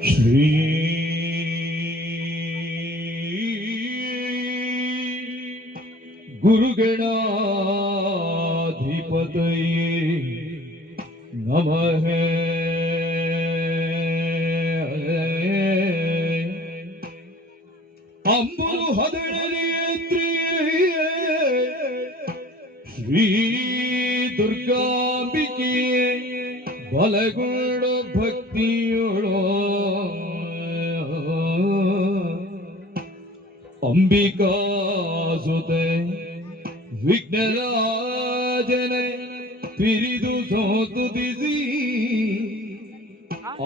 ಶ್ರೀ ಗುರುಗಣಾಧಿಪತಯೇ ನಮಃ. ಅಂಬರು ಹದಳನೇತ್ರಿಯೇ ಶ್ರೀ ದುರ್ಗಾಂಬಿಕೆಯೇ ಬಲಗುಣ ಭಕ್ತಿಯೋಳೋ ಅಂಬಿಕಾ ಸುತೆ ವಿಘ್ನರಾಜನೆ ಪಿರಿದು ಸೋತುದಿಸಿ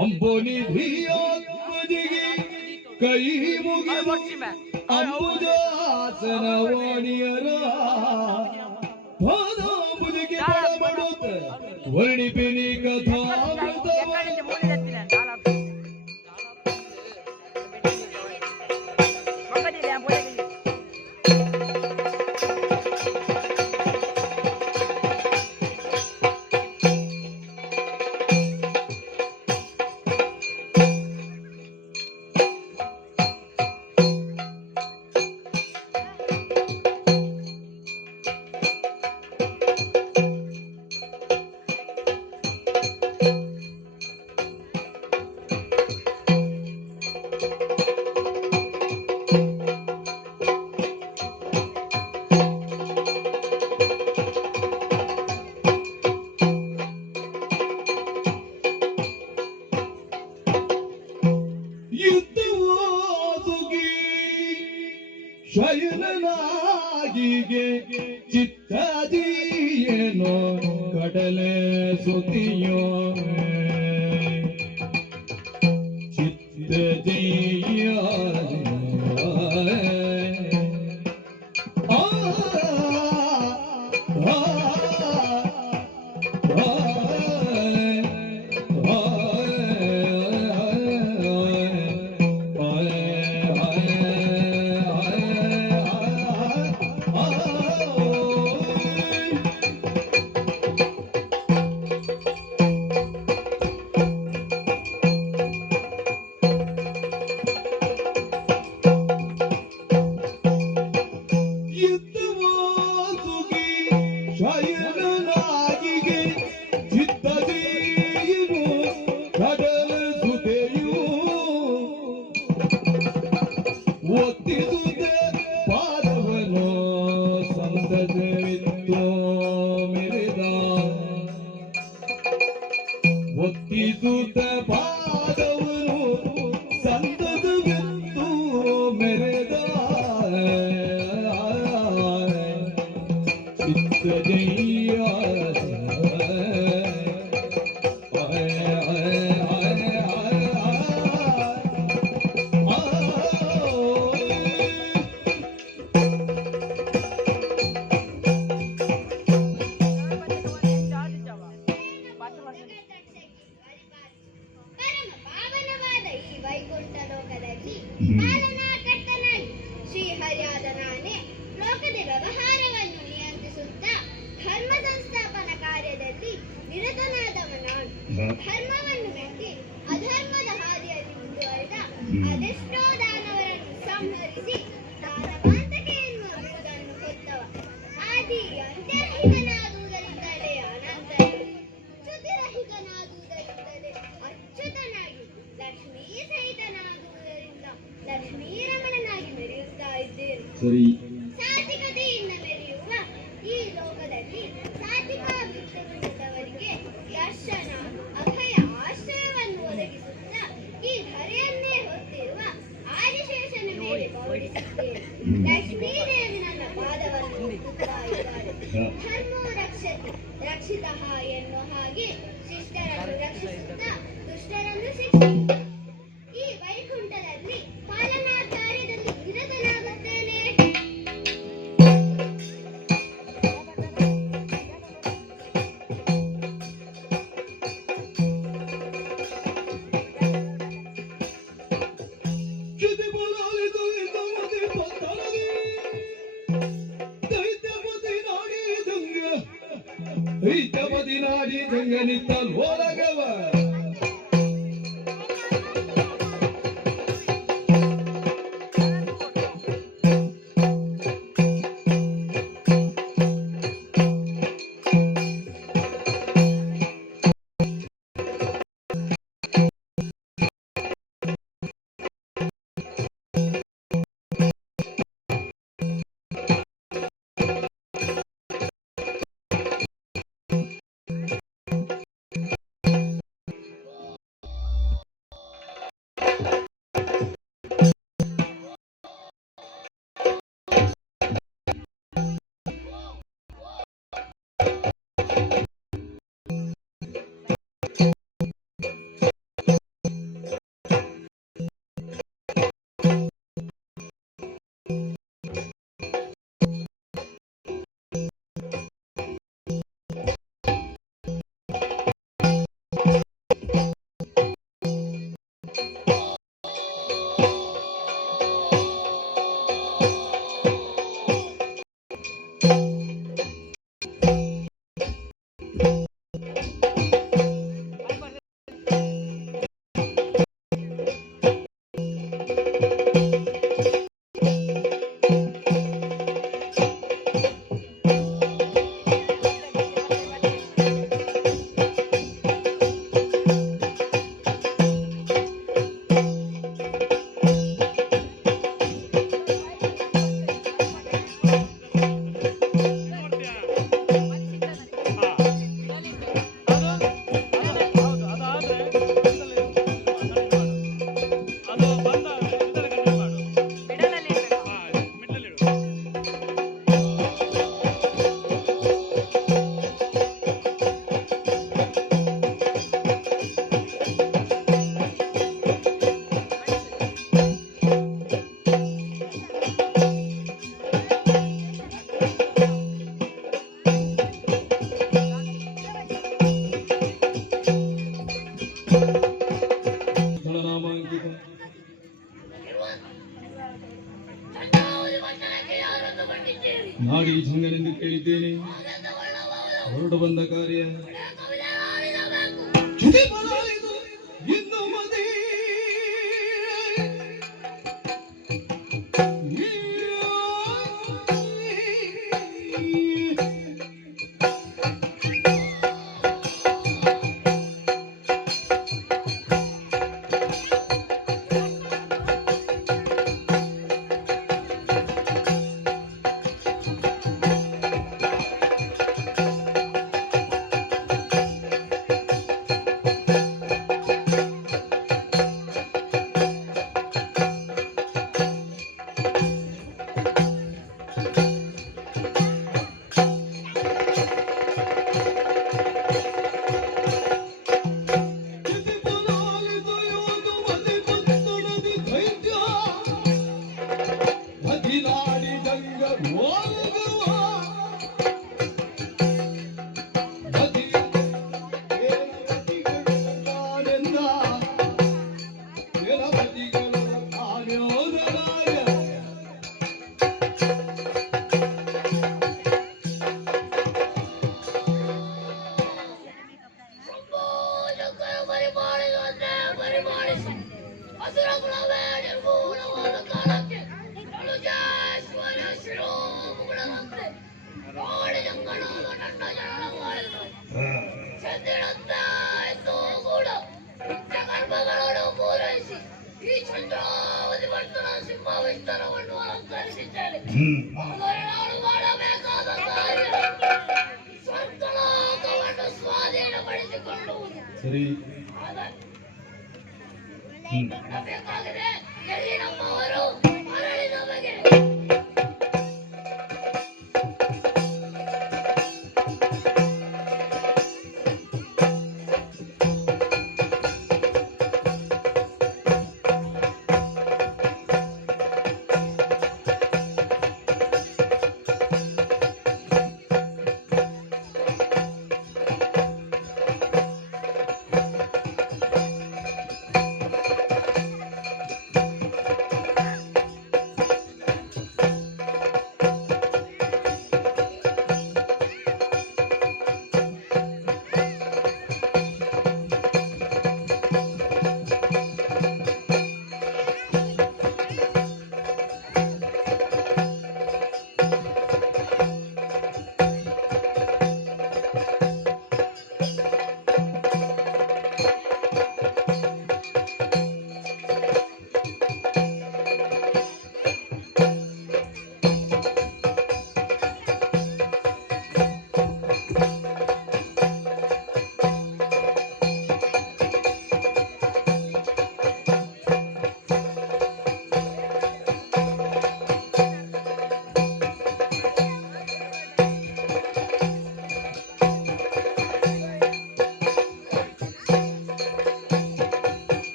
ಅಂಬುನಿಧಿಯಾತ್ಮಜಿಗೆ ಕೈ ಮುಗಿದು ಅಂಬುಜಾಸನ ವಾಣಿಯರ ಪಾದಾಂಬುಜಿಗೆ ಬಡಬಡುತ್ತ ವರ್ಣಿಪಿನಿ ಕಥಾಮೃತ ಶಯನನಾಗಿಗೆ ಚಿತ್ತಾದಿಯೇನೋ ಕಡಲೆ ಸುತಿಯೋ ಚಿತ್ತದಿಯ ಶಯನನಾಗಿಗೆ ಚಿತ್ತದಿಯನು ಕಡಲ ಸುತೆಯು ಒತ್ತಿಸುತ್ತೆ ಪಾದವನು ಸಂತಸವಿತ್ತು ಮೆರೆದ ಒತ್ತಿಸುತ್ತ ಪಾದವನು ಸಂತಸವಿತ್ತು ಮೆರೆದ ಚಿತ್ತಜಯ ವೈಕುಂಠ ಲೋಕದಲ್ಲಿ ಪಾಲನಾಕರ್ತನಾಗಿ ಶ್ರೀಹರಿಯಾದ ನಾನೇ ಲೋಕದ ವ್ಯವಹಾರವನ್ನು ನಿಯಂತ್ರಿಸುತ್ತಾ ಧರ್ಮ ಸಂಸ್ಥಾಪನ ಕಾರ್ಯದಲ್ಲಿ ನಿರತನಾದವ ನಾನು. ಧರ್ಮವನ್ನು ಮೆಚ್ಚಿ ಅಧರ್ಮದ ಹಾದಿಯಲ್ಲಿ ಮುಂದುವರೆದ ಅದೆಷ್ಟೋ ದಾನವರನ್ನು ಸಂಹರಿಸಿ ದಾನವಾಂತಕೆ ಎನ್ನುವುದನ್ನು ಹೊತ್ತವ ಆದಿ ಅಂತ್ಯರಹಿತನಾದುದರಿಂದಲೇ ಅನಂತರ ಚ್ಯುತಿರಹಿತನಾದುದರಿಂದಲೇ ಅಚ್ಯುತನಾಗಿ ಲಕ್ಷ್ಮೀ ಸಹಿತನಾಗುವುದರಿಂದ ಲಕ್ಷ್ಮೀರಮಣನಾಗಿ ಮೆರೆಯುತ್ತಾ ಇದ್ದೇನೆ. ಸಾತ್ವಿಕತೆಯಿಂದ ಮೆರೆಯುವ ಈ ಲೋಕದಲ್ಲಿ ಸಾತ್ವಿಕ ವೃತ್ತವೃಂದದವರಿಗೆ ದರ್ಶನ ಅಭಯ ಆಶ್ರಯವನ್ನು ಒದಗಿಸುತ್ತಾ ಈ ಧರೆಯನ್ನೇ ಹೊತ್ತಿರುವ ಆದಿಶೇಷನ ಮೇಲೆ ಗೌರವಿಸುತ್ತೇನೆ. ಲಕ್ಷ್ಮೀದೇವಿ ನನ್ನ ಪಾದವನ್ನು ಮುಟ್ಟುತ್ತಾ ಇದ್ದಾರೆ. ಧರ್ಮೋ ರಕ್ಷತಿ ರಕ್ಷಿತಃ ಎನ್ನುವ ಹಾಗೆ ಶಿಷ್ಟರನ್ನು ರಕ್ಷಿಸುತ್ತಾ ದುಷ್ಟರನ್ನು ಶಿಕ್ಷಿಸುತ್ತಾ ಈ ವೈಕುಂಠದಲ್ಲಿ ಪಾಲನಾ ಕಾರ್ಯದಲ್ಲಿ ನಿರತನಾಗುತ್ತೇನೆ. ದೈತ್ಯಪತಿ ನಾಡಿ ಜಂಗನಿತ್ತ ಲೋಲಗವ ಮಾಡಿಕೊಂಡು ಬಂದ ಕಾರ್ಯ ಕವಿರಾಳಿಸಬೇಕು. ಚ್ಯುತಿ ಬದಲಾಯಿತು ಇನ್ನು ಮದಿ ಅಸುರ ಕುಲವೇ ನಿರ್ಮೂಲವಾದ ಕಾಲಕ್ಕೆ ತನುಜೇಶ್ವರ ಶಿರೋಮುಗಳಂತೆ ನೋಡಿ ಜಂಗಣಾದ ನನ್ನ ಜನನವಾಯಿತು. ಚಂದಿರಂತೆ ಎದ್ದು ಕೂಡ ಗರ್ಭಗಳನ್ನು ಪೂರೈಸಿ ಈ ಚಂದ್ರಾವತಿ ಭಕ್ತನ ಸಿಂಹಾವಿಷ್ಠರವನ್ನು ಅಲಂಕರಿಸಿದ್ದೇನೆ. ಆದರೆ ನಾನು ಮಾಡಬೇಕಾದ ಕಾರ್ಯ ಸ್ವರ್ಗಲೋಕವನ್ನು ಸ್ವಾಧೀನಪಡಿಸಿಕೊಳ್ಳುವುದು. ಸರಿ ಬೇಕಾಗಿದೆ ಎಲ್ಲಿ ನಮ್ಮವರು